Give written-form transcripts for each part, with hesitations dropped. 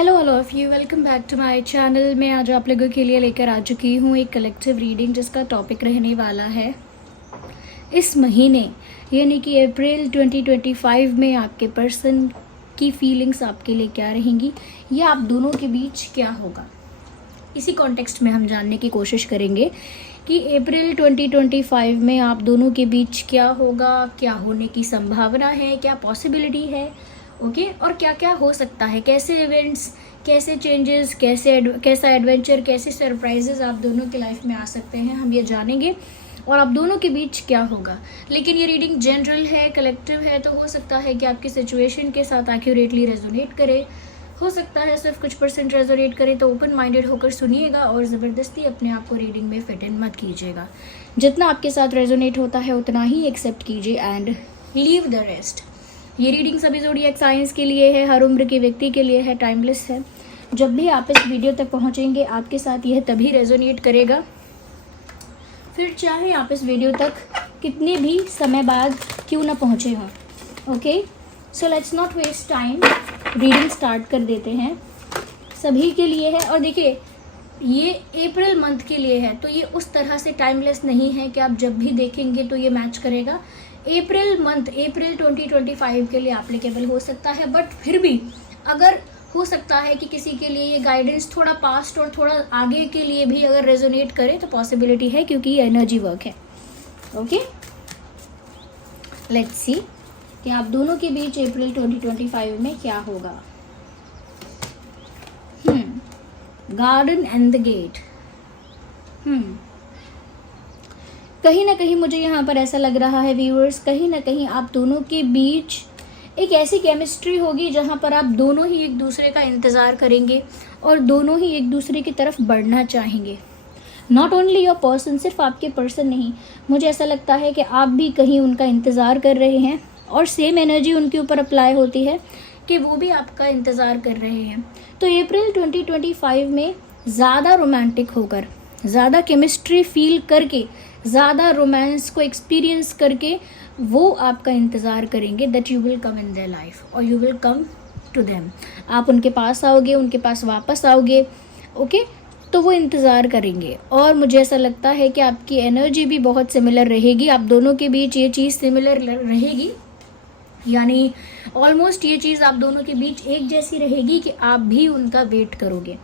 Hello all of you, welcome back to my channel. मैं आज आप लोगों के लिए लेकर आ चुकी हूँ एक कलेक्टिव रीडिंग जिसका टॉपिक रहने वाला है इस महीने यानी कि अप्रैल 2025 में आपके पर्सन की फीलिंग्स आपके लिए क्या रहेंगी या आप दोनों के बीच क्या होगा। इसी कॉन्टेक्स्ट में हम जानने की कोशिश करेंगे कि अप्रैल 2025 में आप दोनों के बीच क्या होगा, क्या होने की संभावना है, क्या पॉसिबिलिटी है, ओके और क्या क्या हो सकता है, कैसे इवेंट्स, कैसे चेंजेस, कैसा एडवेंचर, कैसे सरप्राइजेस आप दोनों की लाइफ में आ सकते हैं, हम ये जानेंगे और आप दोनों के बीच क्या होगा। लेकिन ये रीडिंग जनरल है, कलेक्टिव है, तो हो सकता है कि आपकी सिचुएशन के साथ एक्यूरेटली रेजोनेट करे, हो सकता है सिर्फ कुछ % रेजोनेट करे। तो ओपन माइंडेड होकर सुनिएगा और ज़बरदस्ती अपने आप को रीडिंग में फिट इन मत कीजिएगा। जितना आपके साथ रेजोनेट होता है उतना ही एक्सेप्ट कीजिए एंड लीव द रेस्ट। ये रीडिंग सभी ज़ोडिएक साइंस के लिए है, हर उम्र के व्यक्ति के लिए है, टाइमलेस है। जब भी आप इस वीडियो तक पहुंचेंगे आपके साथ यह तभी रेजोनेट करेगा, फिर चाहे आप इस वीडियो तक कितने भी समय बाद क्यों ना पहुंचे हों। Okay, so let's not waste time, reading start कर देते हैं। सभी के लिए है और देखिए ये अप्रैल मंथ के लिए है, तो ये उस तरह से टाइमलेस नहीं है कि आप जब भी देखेंगे तो ये मैच करेगा। अप्रैल मंथ, अप्रैल 2025 के लिए एप्लीकेबल हो सकता है, बट फिर भी अगर हो सकता है कि किसी के लिए ये गाइडेंस थोड़ा पास्ट और थोड़ा आगे के लिए भी अगर रेजोनेट करे तो पॉसिबिलिटी है, क्योंकि ये एनर्जी वर्क है। ओके, लेट्स सी कि आप दोनों के बीच अप्रैल 2025 में क्या होगा। Garden and the gate. कहीं ना कहीं मुझे यहाँ पर ऐसा लग रहा है व्यूअर्स, कहीं ना कहीं आप दोनों के बीच एक ऐसी केमिस्ट्री होगी जहाँ पर आप दोनों ही एक दूसरे का इंतज़ार करेंगे और दोनों ही एक दूसरे की तरफ बढ़ना चाहेंगे। नॉट ओनली योर पर्सन, सिर्फ आपके पर्सन नहीं, मुझे ऐसा लगता है कि आप भी कहीं उनका इंतज़ार कर रहे हैं और सेम एनर्जी उनके ऊपर अप्लाई होती है कि वो भी आपका इंतज़ार कर रहे हैं। तो अप्रैल 2025 में ज़्यादा रोमांटिक होकर, ज़्यादा केमिस्ट्री फील करके, ज़्यादा रोमांस को एक्सपीरियंस करके वो आपका इंतज़ार करेंगे that you will come in their life और you will come to them. आप उनके पास आओगे, उनके पास वापस आओगे। ओके, तो वो इंतज़ार करेंगे और मुझे ऐसा लगता है कि आपकी एनर्जी भी बहुत सिमिलर रहेगी। आप दोनों के बीच ये चीज़ सिमिलर रहेगी, यानी ऑलमोस्ट ये चीज़ आप दोनों के बीच एक जैसी रहेगी कि आप भी उनका वेट करोगे।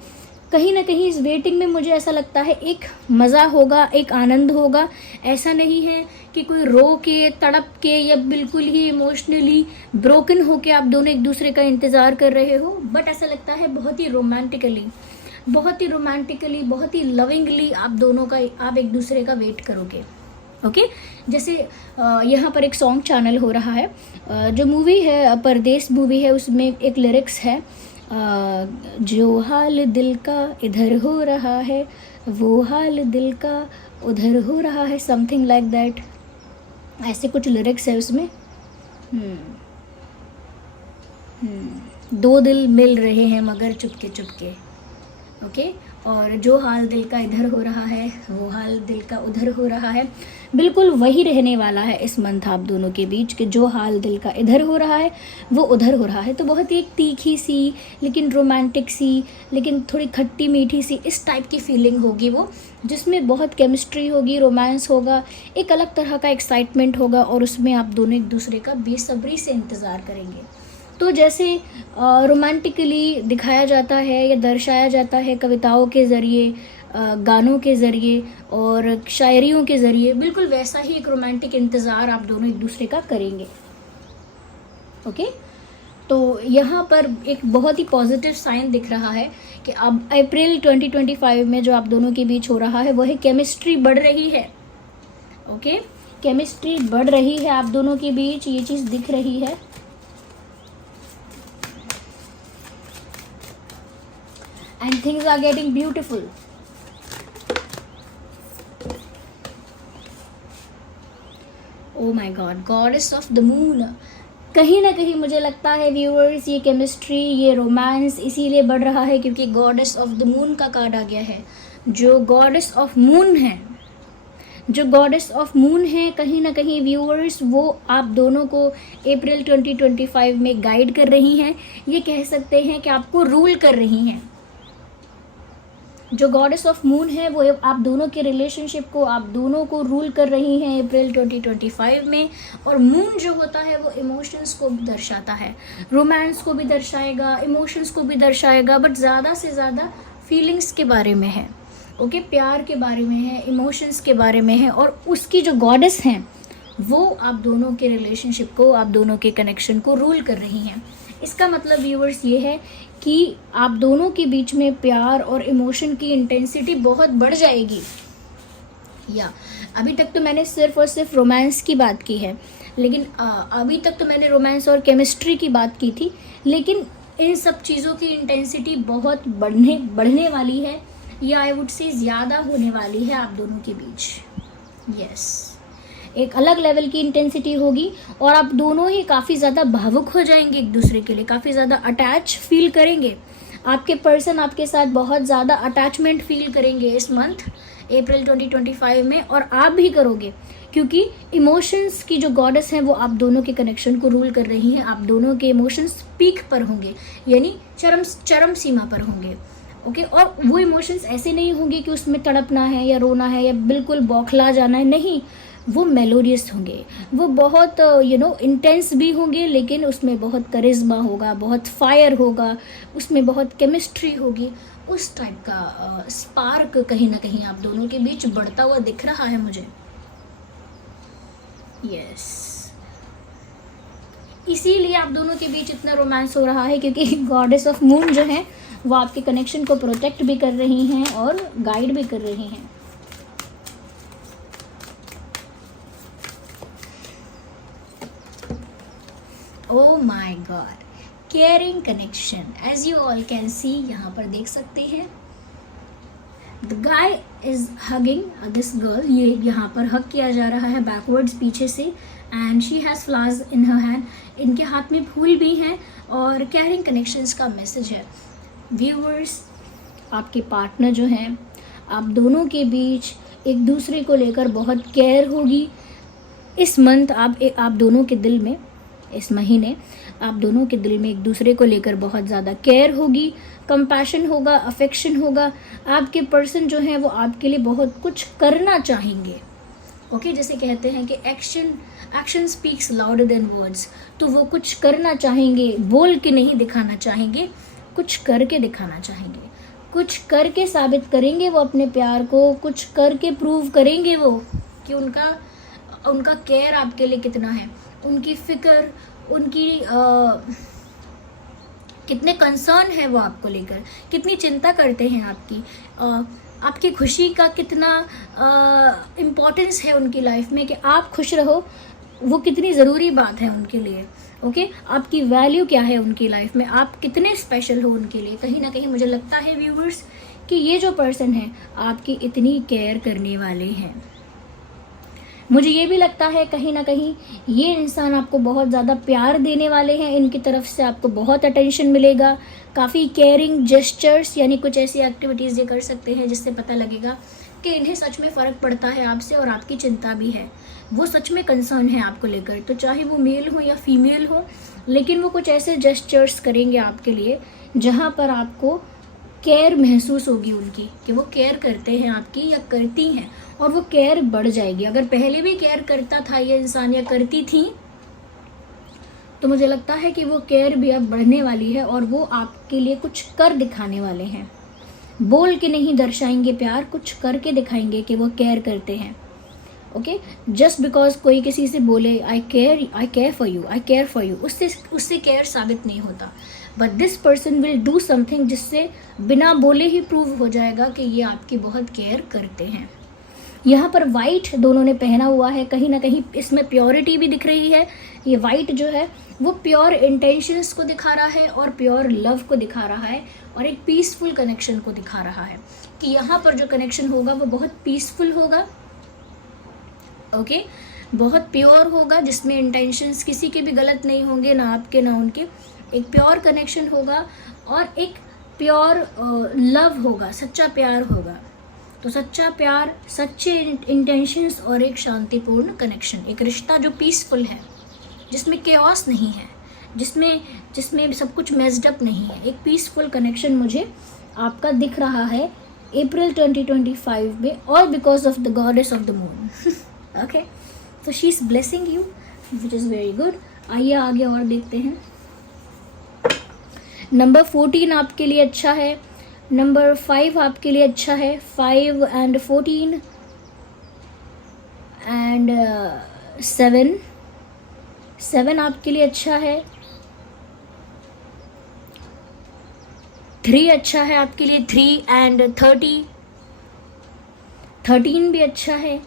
कहीं ना कहीं इस वेटिंग में मुझे ऐसा लगता है एक मज़ा होगा, एक आनंद होगा। ऐसा नहीं है कि कोई रो के, तड़प के या बिल्कुल ही इमोशनली ब्रोकन होके आप दोनों एक दूसरे का इंतज़ार कर रहे हो, बट ऐसा लगता है बहुत ही रोमांटिकली, बहुत ही लविंगली आप दोनों का, आप एक दूसरे का वेट करोगे। ओके, जैसे यहाँ पर एक सॉन्ग चैनल हो रहा है, जो मूवी है परदेश मूवी है, उसमें एक लिरिक्स है, जो हाल दिल का इधर हो रहा है वो हाल दिल का उधर हो रहा है, समथिंग लाइक दैट, ऐसे कुछ लिरिक्स है उसमें। दो दिल मिल रहे हैं मगर चुपके चुपके। ओके, और जो हाल दिल का इधर हो रहा है वो हाल दिल का उधर हो रहा है, बिल्कुल वही रहने वाला है इस मंथ आप दोनों के बीच कि जो हाल दिल का इधर हो रहा है वो उधर हो रहा है। तो बहुत ही एक तीखी सी लेकिन रोमांटिक सी लेकिन थोड़ी खट्टी मीठी सी इस टाइप की फीलिंग होगी वो, जिसमें बहुत केमिस्ट्री होगी, रोमांस होगा, एक अलग तरह का एक्साइटमेंट होगा और उसमें आप दोनों एक दूसरे का बेसब्री से इंतज़ार करेंगे। तो जैसे रोमांटिकली दिखाया जाता है या दर्शाया जाता है कविताओं के ज़रिए, गानों के ज़रिए और शायरियों के ज़रिए, बिल्कुल वैसा ही एक रोमांटिक इंतज़ार आप दोनों एक दूसरे का करेंगे। ओके, तो यहाँ पर एक बहुत ही पॉजिटिव साइन दिख रहा है कि अब अप्रैल 2025 में जो आप दोनों के बीच हो रहा है वह केमिस्ट्री बढ़ रही है। ओके, केमिस्ट्री बढ़ रही है आप दोनों के बीच, ये चीज़ दिख रही है। And things are getting beautiful. Oh my God, goddess of the moon. कहीं ना कहीं मुझे लगता है व्यूअर्स ये केमिस्ट्री, ये रोमांस इसीलिए बढ़ रहा है क्योंकि गॉडेस ऑफ द मून का कार्ड आ गया है। जो गॉडेस ऑफ मून है, जो गॉडेस ऑफ मून है कहीं ना कहीं व्यूअर्स, वो आप दोनों को अप्रैल 2025 में गाइड कर रही हैं। ये कह सकते हैं कि आपको रूल कर रही हैं। जो गॉडेस ऑफ मून है वो आप दोनों के रिलेशनशिप को, आप दोनों को रूल कर रही हैं अप्रैल 2025 में। और मून जो होता है वो इमोशंस को भी दर्शाता है, रोमांस को भी दर्शाएगा, इमोशंस को भी दर्शाएगा, बट ज़्यादा से ज़्यादा फीलिंग्स के बारे में है। ओके, प्यार के बारे में है, इमोशंस के बारे में है। और उसकी जो गॉडेस हैं वो आप दोनों के रिलेशनशिप को, आप दोनों के कनेक्शन को रूल कर रही हैं। इसका मतलब व्यूअर्स ये है कि आप दोनों के बीच में प्यार और इमोशन की इंटेंसिटी बहुत बढ़ जाएगी। या अभी तक तो मैंने सिर्फ और सिर्फ रोमांस की बात की है, लेकिन अभी तक तो मैंने रोमांस और केमिस्ट्री की बात की थी, लेकिन इन सब चीज़ों की इंटेंसिटी बहुत बढ़ने वाली है, या आई वुड से ज़्यादा होने वाली है आप दोनों के बीच। यस, एक अलग लेवल की इंटेंसिटी होगी और आप दोनों ही काफ़ी ज़्यादा भावुक हो जाएंगे एक दूसरे के लिए, काफ़ी ज़्यादा अटैच फील करेंगे। आपके पर्सन आपके साथ बहुत ज़्यादा अटैचमेंट फील करेंगे इस मंथ अप्रैल 2025 में, और आप भी करोगे, क्योंकि इमोशंस की जो गॉडेस हैं वो आप दोनों के कनेक्शन को रूल कर रही हैं। आप दोनों के इमोशंस पीक पर होंगे, यानी चरम सीमा पर होंगे। ओके, और वो इमोशंस ऐसे नहीं होंगे कि उसमें तड़पना है या रोना है या बिल्कुल बौखला जाना है, नहीं, वो मेलोडियस होंगे, वो बहुत इंटेंस भी होंगे, लेकिन उसमें बहुत करिश्मा होगा, बहुत फायर होगा, उसमें बहुत केमिस्ट्री होगी। उस टाइप का स्पार्क कहीं ना कहीं आप दोनों के बीच बढ़ता हुआ दिख रहा है मुझे। यस, इसीलिए आप दोनों के बीच इतना रोमांस हो रहा है, क्योंकि गॉडेस ऑफ मून जो है वो आपके कनेक्शन को प्रोटेक्ट भी कर रही हैं और गाइड भी कर रही हैं। Oh my God, caring connection, as you all can see, यहाँ पर देख सकते हैं the guy is hugging this girl, ये यहाँ पर हग किया जा रहा है बैकवर्ड्स पीछे से, and she has flowers in her hand, इनके हाथ में फूल भी हैं और caring connections का मैसेज है। व्यूअर्स, आपके पार्टनर जो हैं, आप दोनों के बीच एक दूसरे को लेकर बहुत केयर होगी इस मंथ। आप दोनों के दिल में, इस महीने आप दोनों के दिल में एक दूसरे को लेकर बहुत ज़्यादा केयर होगी, कंपैशन होगा, अफेक्शन होगा। आपके पर्सन जो हैं वो आपके लिए बहुत कुछ करना चाहेंगे। ओके, जैसे कहते हैं कि action speaks louder than words, तो वो कुछ करना चाहेंगे, बोल के नहीं दिखाना चाहेंगे, कुछ करके दिखाना चाहेंगे, कुछ करके साबित करेंगे वो अपने प्यार को, कुछ करके प्रूव करेंगे वो कि उनका केयर आपके लिए कितना है, उनकी फिक्र, उनकी कितने कंसर्न है वो आपको लेकर, कितनी चिंता करते हैं आपकी खुशी का कितना इम्पोर्टेंस है उनकी लाइफ में, कि आप खुश रहो, वो कितनी ज़रूरी बात है उनके लिए। ओके, आपकी वैल्यू क्या है उनकी लाइफ में, आप कितने स्पेशल हो उनके लिए। कहीं ना कहीं मुझे लगता है व्यूवर्स कि ये जो पर्सन है आपकी इतनी केयर करने वाले हैं। मुझे ये भी लगता है कहीं ना कहीं ये इंसान आपको बहुत ज़्यादा प्यार देने वाले हैं, इनकी तरफ से आपको बहुत अटेंशन मिलेगा, काफ़ी केयरिंग जेस्चर्स, यानी कुछ ऐसी एक्टिविटीज़ ये कर सकते हैं जिससे पता लगेगा कि इन्हें सच में फ़र्क पड़ता है आपसे और आपकी चिंता भी है, वो सच में कंसर्न है आपको लेकर। तो चाहे वो मेल हो या फीमेल हो, लेकिन वो कुछ ऐसे जेस्चर्स करेंगे आपके लिए जहाँ पर आपको केयर महसूस होगी उनकी, कि वो केयर करते हैं आपकी या करती हैं, और वो केयर बढ़ जाएगी। अगर पहले भी केयर करता था ये इंसान या करती थी, तो मुझे लगता है कि वो केयर भी अब बढ़ने वाली है और वो आपके लिए कुछ कर दिखाने वाले हैं। बोल के नहीं दर्शाएंगे प्यार, कुछ करके दिखाएंगे कि वो केयर करते हैं। ओके, जस्ट बिकॉज कोई किसी से बोले आई केयर फॉर यू, उससे केयर साबित नहीं होता, but this person will do something जिससे बिना बोले ही प्रूव हो जाएगा कि ये आपकी बहुत केयर करते हैं। यहाँ पर वाइट दोनों ने पहना हुआ है, कहीं ना कहीं इसमें प्योरिटी भी दिख रही है। ये वाइट जो है वो प्योर इंटेंशंस को दिखा रहा है और प्योर लव को दिखा रहा है और एक पीसफुल कनेक्शन को दिखा रहा है, कि यहाँ पर जो कनेक्शन होगा वो बहुत पीसफुल होगा। ओके, बहुत प्योर होगा, जिसमें इंटेंशंस किसी के भी गलत नहीं होंगे, ना आपके ना उनके। एक प्योर कनेक्शन होगा और एक प्योर लव होगा, सच्चा प्यार होगा। तो सच्चा प्यार, सच्चे इंटेंशंस और एक शांतिपूर्ण कनेक्शन, एक रिश्ता जो पीसफुल है, जिसमें केओस नहीं है, जिसमें सब कुछ मेस्ड अप नहीं है, एक पीसफुल कनेक्शन मुझे आपका दिख रहा है अप्रैल 2025 में, all because of the goddess of the moon. Okay, तो she is blessing you, which is very good. आइए आगे और देखते हैं। नंबर 14 आपके लिए अच्छा है, नंबर 5 आपके लिए अच्छा है, 5 एंड 14 एंड 7 आपके लिए अच्छा है, 3 अच्छा है आपके लिए, 3 एंड 13 भी अच्छा है,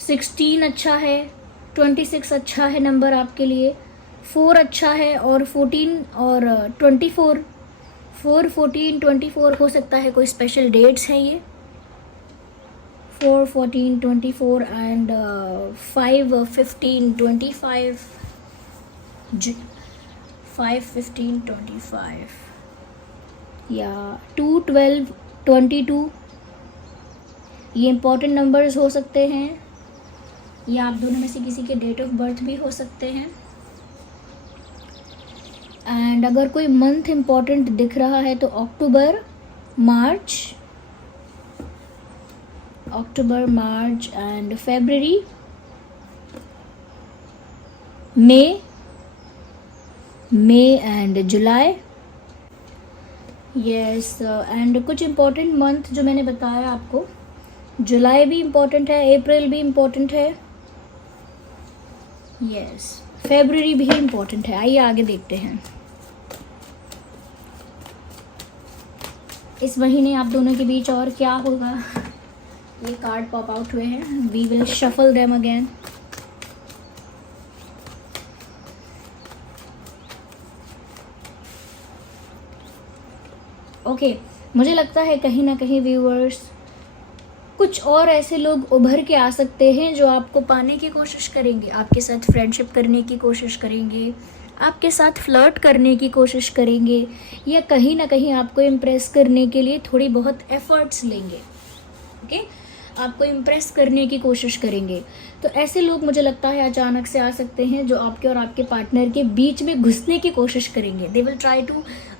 16 अच्छा है, 26 अच्छा है नंबर आपके लिए, 4 अच्छा है, और 14 और 24, 4, 14, 24 हो सकता है कोई स्पेशल डेट्स हैं ये, 4, 14, 24 एंड 5, 15, 25, 5, 15, 25 या 2, 12, 22, ये इम्पॉर्टेंट नंबर्स हो सकते हैं, या आप दोनों में से किसी के डेट ऑफ बर्थ भी हो सकते हैं। एंड अगर कोई मंथ इम्पॉर्टेंट दिख रहा है तो अक्टूबर, मार्च एंड फरवरी, मई एंड जुलाई। यस, एंड कुछ इम्पॉर्टेंट मंथ जो मैंने बताया आपको, जुलाई भी इम्पॉर्टेंट है, अप्रैल भी इम्पॉर्टेंट है, यस, फरवरी भी इम्पॉर्टेंट है। आइए आगे देखते हैं। इस महीने आप दोनों के बीच और क्या होगा, ये कार्ड पॉप आउट हुए हैं, we will shuffle them again. Okay, मुझे लगता है कहीं ना कहीं व्यूअर्स, कुछ और ऐसे लोग उभर के आ सकते हैं जो आपको पाने की कोशिश करेंगे, आपके साथ फ्रेंडशिप करने की कोशिश करेंगे, आपके साथ फ्लर्ट करने की कोशिश करेंगे, या कहीं ना कहीं आपको इम्प्रेस करने के लिए थोड़ी बहुत एफर्ट्स लेंगे। ओके, आपको इम्प्रेस करने की कोशिश करेंगे। तो ऐसे लोग मुझे लगता है अचानक से आ सकते हैं जो आपके और आपके पार्टनर के बीच में घुसने की कोशिश करेंगे। They will try to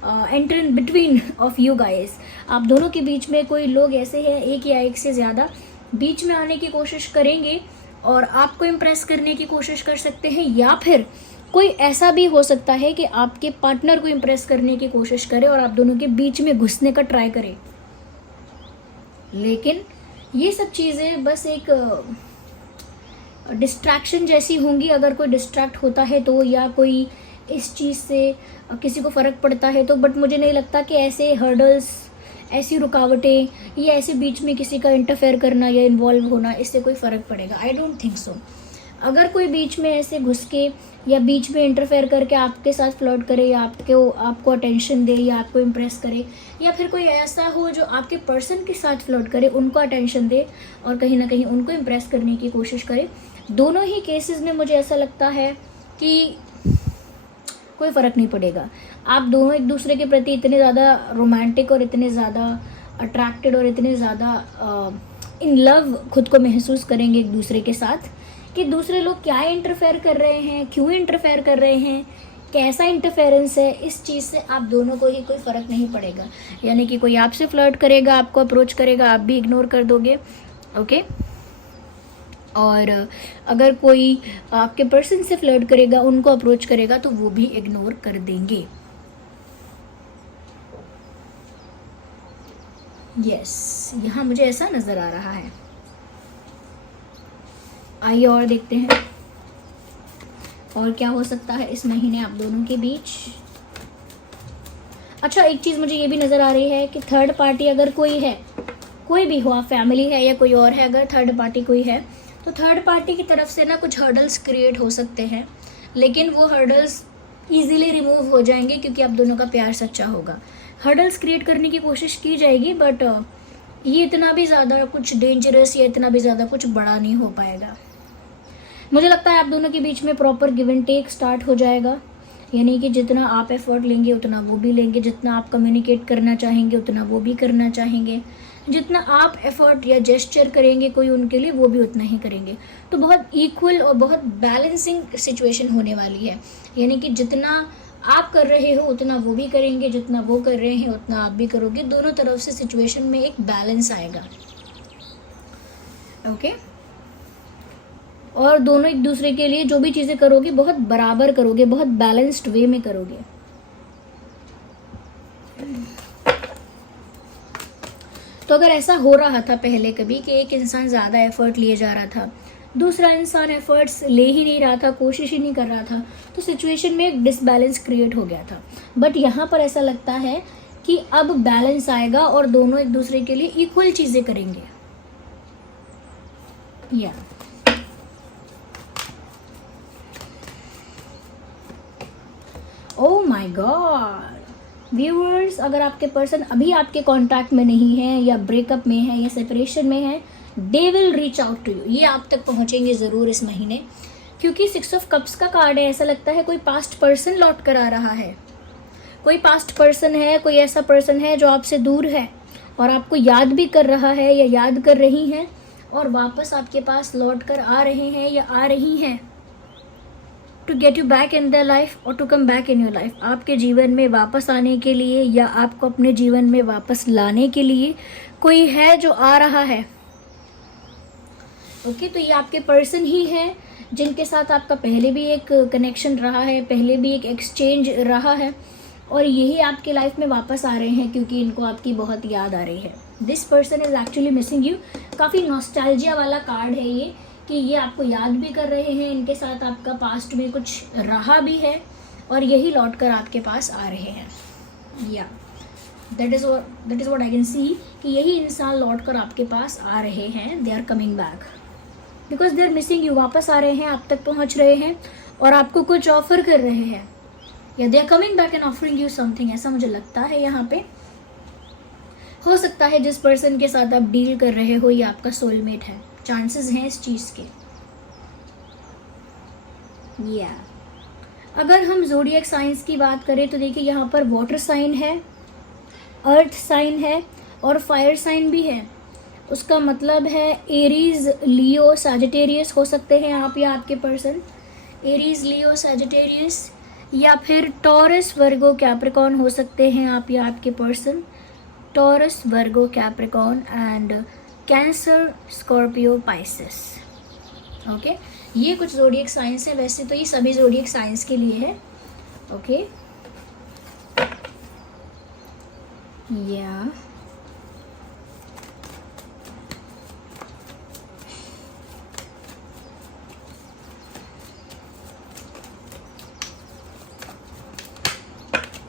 enter in between of you guys. आप दोनों के बीच में कोई लोग ऐसे हैं, एक या एक से ज़्यादा बीच में आने की कोशिश करेंगे और आपको इम्प्रेस करने की कोशिश कर सकते हैं, या फिर कोई ऐसा भी हो सकता है कि आपके पार्टनर को इम्प्रेस करने की कोशिश करे और आप दोनों के बीच में घुसने का ट्राई करे। लेकिन ये सब चीज़ें बस एक डिस्ट्रैक्शन जैसी होंगी। अगर कोई डिस्ट्रैक्ट होता है तो, या कोई इस चीज़ से किसी को फ़र्क पड़ता है तो, बट मुझे नहीं लगता कि ऐसे हर्डल्स, ऐसी रुकावटें, या ऐसे बीच में किसी का इंटरफेयर करना या इन्वॉल्व होना, इससे कोई फ़र्क पड़ेगा। I don't think so. अगर कोई बीच में ऐसे घुस के या बीच में इंटरफेयर करके आपके साथ फ्लर्ट करे, या आपको अटेंशन दे, या आपको इम्प्रेस करे, या फिर कोई ऐसा हो जो आपके पर्सन के साथ फ्लर्ट करे, उनको अटेंशन दे और कहीं ना कहीं उनको इम्प्रेस करने की कोशिश करे, दोनों ही केसेस में मुझे ऐसा लगता है कि कोई फ़र्क नहीं पड़ेगा। आप दोनों एक दूसरे के प्रति इतने ज़्यादा रोमांटिक और इतने ज़्यादा अट्रैक्टेड और इतने ज़्यादा इन लव खुद को महसूस करेंगे एक दूसरे के साथ, कि दूसरे लोग क्या इंटरफेयर कर रहे हैं, क्यों इंटरफेयर कर रहे हैं, कैसा इंटरफेरेंस है, इस चीज़ से आप दोनों को ही कोई फ़र्क नहीं पड़ेगा। यानी कि कोई आपसे फ्लर्ट करेगा, आपको अप्रोच करेगा, आप भी इग्नोर कर दोगे। ओके, और अगर कोई आपके पर्सन से फ्लर्ट करेगा, उनको अप्रोच करेगा, तो वो भी इग्नोर कर देंगे। यस, यहाँ मुझे ऐसा नज़र आ रहा है। आइए और देखते हैं और क्या हो सकता है इस महीने आप दोनों के बीच। अच्छा, एक चीज़ मुझे ये भी नज़र आ रही है कि थर्ड पार्टी अगर कोई है, कोई भी हो, आप फैमिली है या कोई और है, अगर थर्ड पार्टी कोई है तो थर्ड पार्टी की तरफ से ना कुछ हर्डल्स क्रिएट हो सकते हैं, लेकिन वो हर्डल्स ईजिली रिमूव हो जाएंगे क्योंकि आप दोनों का प्यार सच्चा होगा। हर्डल्स क्रिएट करने की कोशिश की जाएगी, बट ये इतना भी ज़्यादा कुछ डेंजरस या इतना भी ज़्यादा कुछ बड़ा नहीं हो पाएगा। मुझे लगता है आप दोनों के बीच में proper give and take start हो जाएगा। यानी कि जितना आप एफर्ट लेंगे उतना वो भी लेंगे, जितना आप कम्युनिकेट करना चाहेंगे उतना वो भी करना चाहेंगे। जितना आप एफर्ट या जेस्चर करेंगे कोई उनके लिए, वो भी उतना ही करेंगे। तो बहुत इक्वल और बहुत बैलेंसिंग सिचुएशन होने वाली है, यानी कि जितना आप कर रहे हो उतना वो भी करेंगे, जितना वो कर रहे हैं उतना आप भी करोगे। दोनों तरफ से सिचुएशन में एक बैलेंस आएगा। ओके, और दोनों एक दूसरे के लिए जो भी चीज़ें करोगे बहुत बराबर करोगे, बहुत बैलेंस्ड वे में करोगे। तो अगर ऐसा हो रहा था पहले कभी कि एक इंसान ज़्यादा एफर्ट लिए जा रहा था, दूसरा इंसान एफर्ट्स ले ही नहीं रहा था, कोशिश ही नहीं कर रहा था, तो सिचुएशन में एक डिसबैलेंस क्रिएट हो गया था। बट यहाँ पर ऐसा लगता है कि अब बैलेंस आएगा और दोनों एक दूसरे के लिए इक्वल चीज़ें करेंगे। या ओह माय गॉड व्यूअर्स, अगर आपके पर्सन अभी आपके कांटेक्ट में नहीं है या ब्रेकअप में है या सेपरेशन में है, they will reach out to you. ये आप तक पहुंचेंगे ज़रूर इस महीने, क्योंकि 6 ऑफ कप्स का कार्ड है। ऐसा लगता है कोई पास्ट पर्सन लौट कर आ रहा है, कोई पास्ट पर्सन है, कोई ऐसा पर्सन है जो आपसे दूर है और आपको याद भी कर रहा है या याद कर रही हैं और वापस आपके पास लौट कर आ रहे हैं या आ रही हैं, to get you back in their life और to come back in your life. आपके जीवन में वापस आने के लिए या आपको अपने जीवन में वापस लाने के लिए कोई है जो आ रहा है। ओके, तो ये आपके पर्सन ही है जिनके साथ आपका पहले भी एक कनेक्शन रहा है, पहले भी एक एक्सचेंज रहा है, और यही आपके लाइफ में वापस आ रहे हैं क्योंकि इनको आपकी बहुत याद आ रही है। This person is actually missing you. काफ़ी नॉस्टैल्जिया वाला कार्ड है ये, कि ये आपको याद भी कर रहे हैं, इनके साथ आपका पास्ट में कुछ रहा भी है और यही लौट कर आपके पास आ रहे हैं। या that is what I can see, कि यही इंसान लौट कर आपके पास आ रहे हैं। They are coming back because they are missing you. वापस आ रहे हैं, आप तक पहुंच रहे हैं और आपको कुछ ऑफर कर रहे हैं, या they are coming back and offering you something. ऐसा मुझे लगता है यहाँ पे। हो सकता है जिस पर्सन के साथ आप डील कर रहे हो ये आपका सोलमेट है, चांसेस हैं इस चीज़ के। या अगर हम ज़ोडिएक साइंस की बात करें तो देखिए यहाँ पर वाटर साइन है, अर्थ साइन है और फायर साइन भी है। उसका मतलब है एरीज, लियो, सैजिटेरियस हो सकते हैं आप या आपके पर्सन। एरीज, लियो, सैजिटेरियस, या फिर टॉरस, वर्गो, कैप्रिकॉर्न हो सकते हैं आप या आपके person. Taurus, Virgo, Capricorn and cancer, Scorpio, Pisces. Okay, ये कुछ ज़ोडिएक साइंस है। वैसे तो ये सभी ज़ोडिएक साइंस के लिए है। ओके, या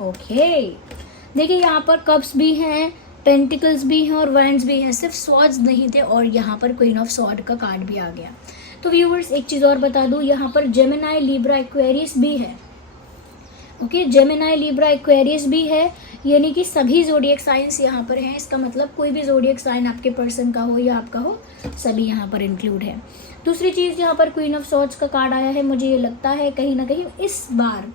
ओके, देखिए यहाँ पर कप्स भी हैं, पेंटिकल्स भी हैं और वैंड्स भी हैं। सिर्फ स्वॉर्ड्स नहीं थे और यहाँ पर क्वीन ऑफ स्वॉर्ड का कार्ड भी आ गया। तो व्यूवर्स एक चीज़ और बता दूँ, यहाँ पर जेमिनाई, लिब्रा, एक्वेरियस भी है। ओके, जेमिनाई, लिब्रा, एक्वेरियस भी है, यानी कि सभी ज़ोडिएक साइंस यहाँ पर हैं। इसका मतलब कोई भी ज़ोडिएक साइन आपके पर्सन का हो या आपका हो, सभी यहाँ पर इंक्लूड है। दूसरी चीज़, यहाँ पर क्वीन ऑफ स्वॉर्ड्स का कार्ड आया है। मुझे ये लगता है कहीं ना कहीं इस बार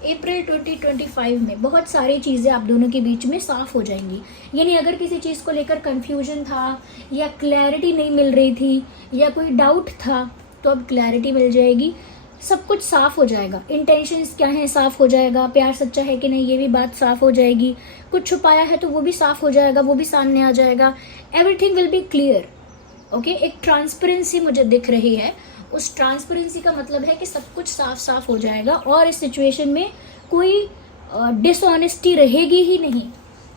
अप्रैल 2025 में बहुत सारी चीज़ें आप दोनों के बीच में साफ़ हो जाएंगी। यानी अगर किसी चीज़ को लेकर कन्फ्यूजन था या क्लैरिटी नहीं मिल रही थी या कोई डाउट था, तो अब क्लैरिटी मिल जाएगी, सब कुछ साफ़ हो जाएगा। इंटेंशंस क्या हैं साफ़ हो जाएगा, प्यार सच्चा है कि नहीं ये भी बात साफ़ हो जाएगी, कुछ छुपाया है तो वो भी साफ़ हो जाएगा, वो भी सामने आ जाएगा। Everything will be clear. Okay, एक ट्रांसपेरेंसी मुझे दिख रही है। उस ट्रांसपेरेंसी का मतलब है कि सब कुछ साफ साफ हो जाएगा और इस सिचुएशन में कोई डिसऑनेस्टी रहेगी ही नहीं।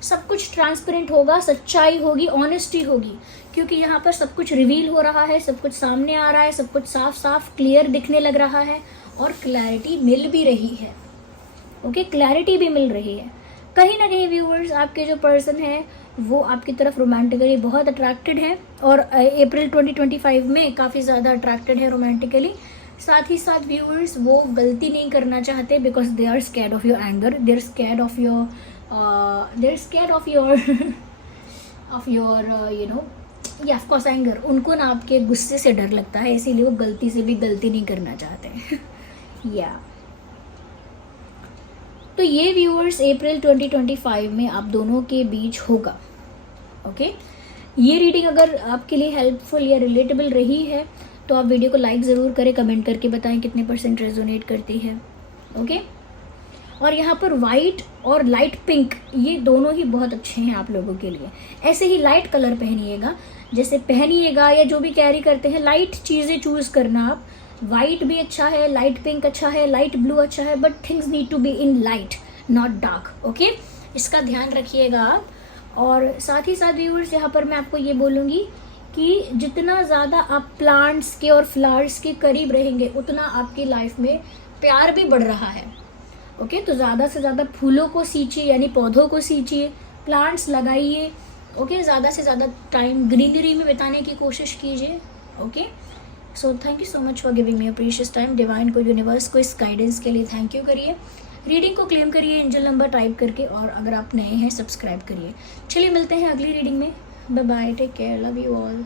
सब कुछ ट्रांसपेरेंट होगा, सच्चाई होगी, ऑनेस्टी होगी, क्योंकि यहाँ पर सब कुछ रिवील हो रहा है, सब कुछ सामने आ रहा है, सब कुछ साफ साफ क्लियर दिखने लग रहा है और क्लैरिटी मिल भी रही है। ओके, क्लैरिटी भी मिल रही है। कहीं ना कहीं व्यूअर्स आपके जो पर्सन है वो आपकी तरफ रोमांटिकली बहुत अट्रैक्टेड है और अप्रैल 2025 में काफ़ी ज़्यादा अट्रैक्टेड है रोमांटिकली। साथ ही साथ व्यूअर्स वो गलती नहीं करना चाहते because they are scared of your anger, they are scared of your you know या ऑफ कोर्स एंगर। उनको ना आपके गुस्से से डर लगता है, इसीलिए वो गलती से भी गलती नहीं करना चाहते। या तो ये व्यूअर्स अप्रैल 2025 में आप दोनों के बीच होगा। ओके, ये रीडिंग अगर आपके लिए हेल्पफुल या रिलेटेबल रही है तो आप वीडियो को लाइक ज़रूर करें, कमेंट करके बताएं कितने % रेजोनेट करती है। ओके, और यहाँ पर वाइट और लाइट पिंक ये दोनों ही बहुत अच्छे हैं आप लोगों के लिए। ऐसे ही लाइट कलर पहनिएगा, जैसे पहनिएगा या जो भी कैरी करते हैं लाइट चीज़ें चूज करना आप। वाइट भी अच्छा है, लाइट पिंक अच्छा है, लाइट ब्लू अच्छा है, but things need to be in light not dark. Okay, इसका ध्यान रखिएगा आप। और साथ ही साथ व्यूअर्स यहाँ पर मैं आपको ये बोलूँगी कि जितना ज़्यादा आप प्लांट्स के और फ्लावर्स के करीब रहेंगे उतना आपकी लाइफ में प्यार भी बढ़ रहा है। ओके, तो ज़्यादा से ज़्यादा फूलों को सींचिए, यानी पौधों को सींचिए, प्लांट्स लगाइए। ओके, ज़्यादा से ज़्यादा टाइम ग्रीनरी में बिताने की कोशिश कीजिए। Okay, so thank you so much for giving me a precious time. Divine को, यूनिवर्स को इस गाइडेंस के लिए थैंक यू करिए। रीडिंग को क्लेम करिए एंजल नंबर टाइप करके, और अगर आप नए हैं सब्सक्राइब करिए। चलिए मिलते हैं अगली रीडिंग में। Bye bye, take care, love you all.